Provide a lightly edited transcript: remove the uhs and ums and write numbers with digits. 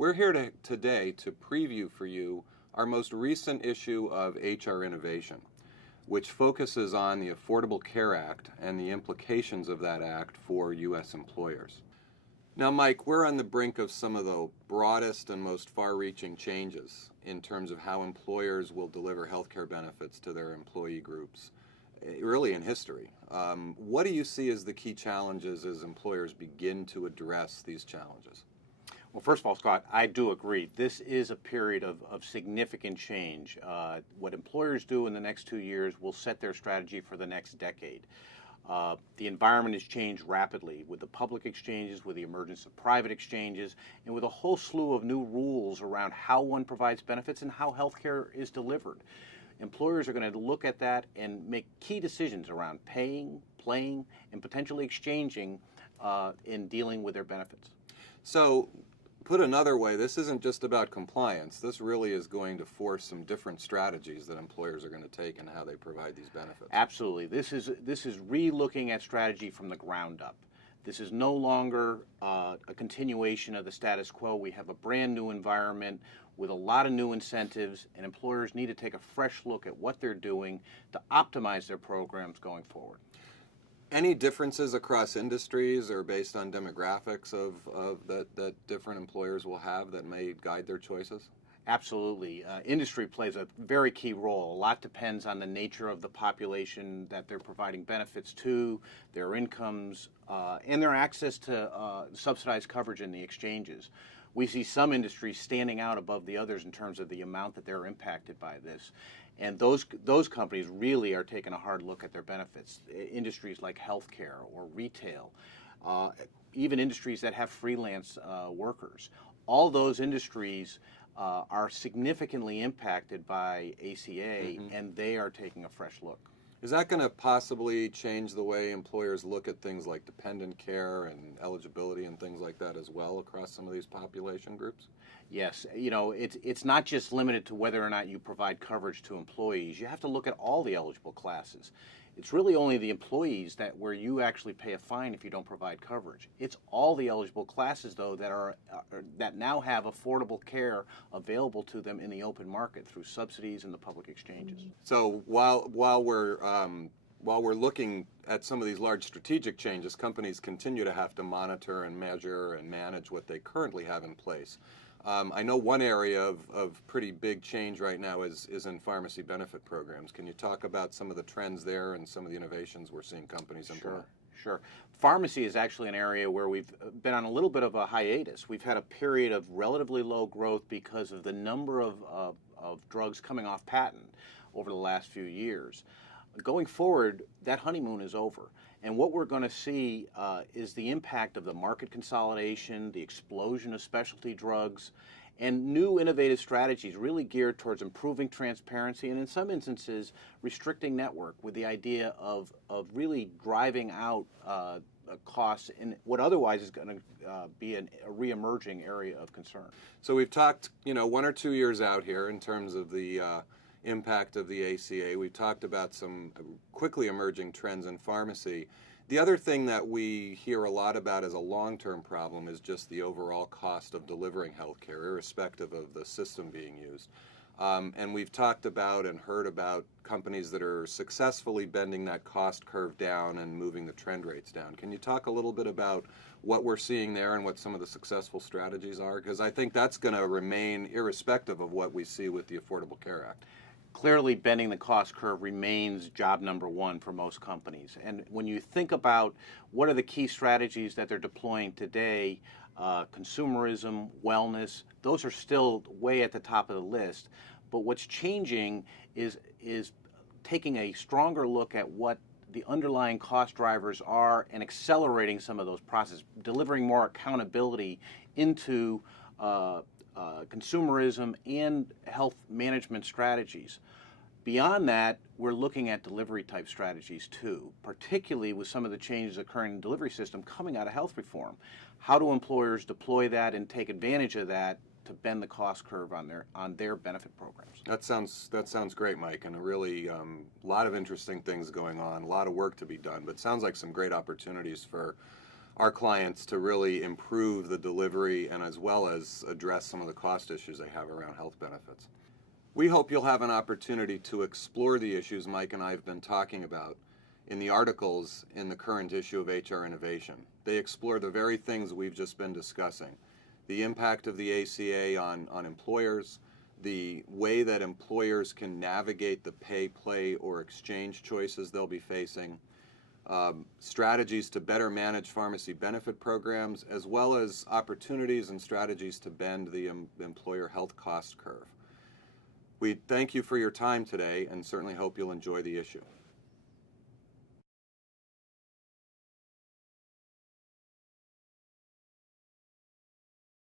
We're here today to preview for you our most recent issue of HR Innovation, which focuses on the Affordable Care Act and the implications of that act for U.S. employers. Now, Mike, we're on the brink of some of the broadest and most far-reaching changes in terms of how employers will deliver health care benefits to their employee groups, really in history. What do you see as the key challenges as employers begin to address these challenges? Well, first of all, Scott, I do agree. This is a period of significant change. What employers do in the next 2 years will set their strategy for the next decade. The environment has changed rapidly with the public exchanges, with the emergence of private exchanges, and with a whole slew of new rules around how one provides benefits and how healthcare is delivered. Employers are going to look at that and make key decisions around paying, playing, and potentially exchanging in dealing with their benefits. So, put another way, this isn't just about compliance. This really is going to force some different strategies that employers are going to take in how they provide these benefits. Absolutely. This is re-looking at strategy from the ground up. This is no longer a continuation of the status quo. We have a brand new environment with a lot of new incentives, and employers need to take a fresh look at what they're doing to optimize their programs going forward. Any differences across industries or based on demographics that different employers will have that may guide their choices? Absolutely. Industry plays a very key role. A lot depends on the nature of the population that they're providing benefits to, their incomes, and their access to subsidized coverage in the exchanges. We see some industries standing out above the others in terms of the amount that they're impacted by this. And those companies really are taking a hard look at their benefits. Industries like healthcare or retail, even industries that have freelance workers. All those industries are significantly impacted by ACA, and they are taking a fresh look. Is that going to possibly change the way employers look at things like dependent care and eligibility and things like that as well across some of these population groups? Yes, it's not just limited to whether or not you provide coverage to employees. You have to look at all the eligible classes. It's really only the employees where you actually pay a fine if you don't provide coverage. It's all the eligible classes, though, that now have affordable care available to them in the open market through subsidies and the public exchanges. So while we're looking at some of these large strategic changes, companies continue to have to monitor and measure and manage what they currently have in place. I know one area of pretty big change right now is in pharmacy benefit programs. Can you talk about some of the trends there and some of the innovations we're seeing companies implement? Sure. Pharmacy is actually an area where we've been on a little bit of a hiatus. We've had a period of relatively low growth because of the number of drugs coming off patent over the last few years. Going forward, that honeymoon is over. And what we're going to see is the impact of the market consolidation, the explosion of specialty drugs, and new innovative strategies really geared towards improving transparency and in some instances restricting network with the idea of really driving out costs in what otherwise is going to be a re-emerging area of concern. So we've talked, 1 or 2 years out here in terms of the impact of the ACA. We've talked about some quickly emerging trends in pharmacy. The other thing that we hear a lot about as a long-term problem is just the overall cost of delivering health care, irrespective of the system being used. And we've talked about and heard about companies that are successfully bending that cost curve down and moving the trend rates down. Can you talk a little bit about what we're seeing there and what some of the successful strategies are? Because I think that's going to remain irrespective of what we see with the Affordable Care Act. Clearly, bending the cost curve remains job number one for most companies. And when you think about what are the key strategies that they're deploying today, consumerism, wellness, those are still way at the top of the list. But what's changing is taking a stronger look at what the underlying cost drivers are and accelerating some of those processes, delivering more accountability into consumerism and health management strategies. Beyond that, we're looking at delivery type strategies too, particularly with some of the changes occurring in the delivery system coming out of health reform. How do employers deploy that and take advantage of that to bend the cost curve on their benefit programs? That sounds great, Mike, and a really lot of interesting things going on, a lot of work to be done, but sounds like some great opportunities for our clients to really improve the delivery and as well as address some of the cost issues they have around health benefits. We hope you'll have an opportunity to explore the issues Mike and I have been talking about in the articles in the current issue of HR Innovation. They explore the very things we've just been discussing: the impact of the ACA on employers, the way that employers can navigate the pay, play, or exchange choices they'll be facing, strategies to better manage pharmacy benefit programs, as well as opportunities and strategies to bend the employer health cost curve. We thank you for your time today and certainly hope you'll enjoy the issue.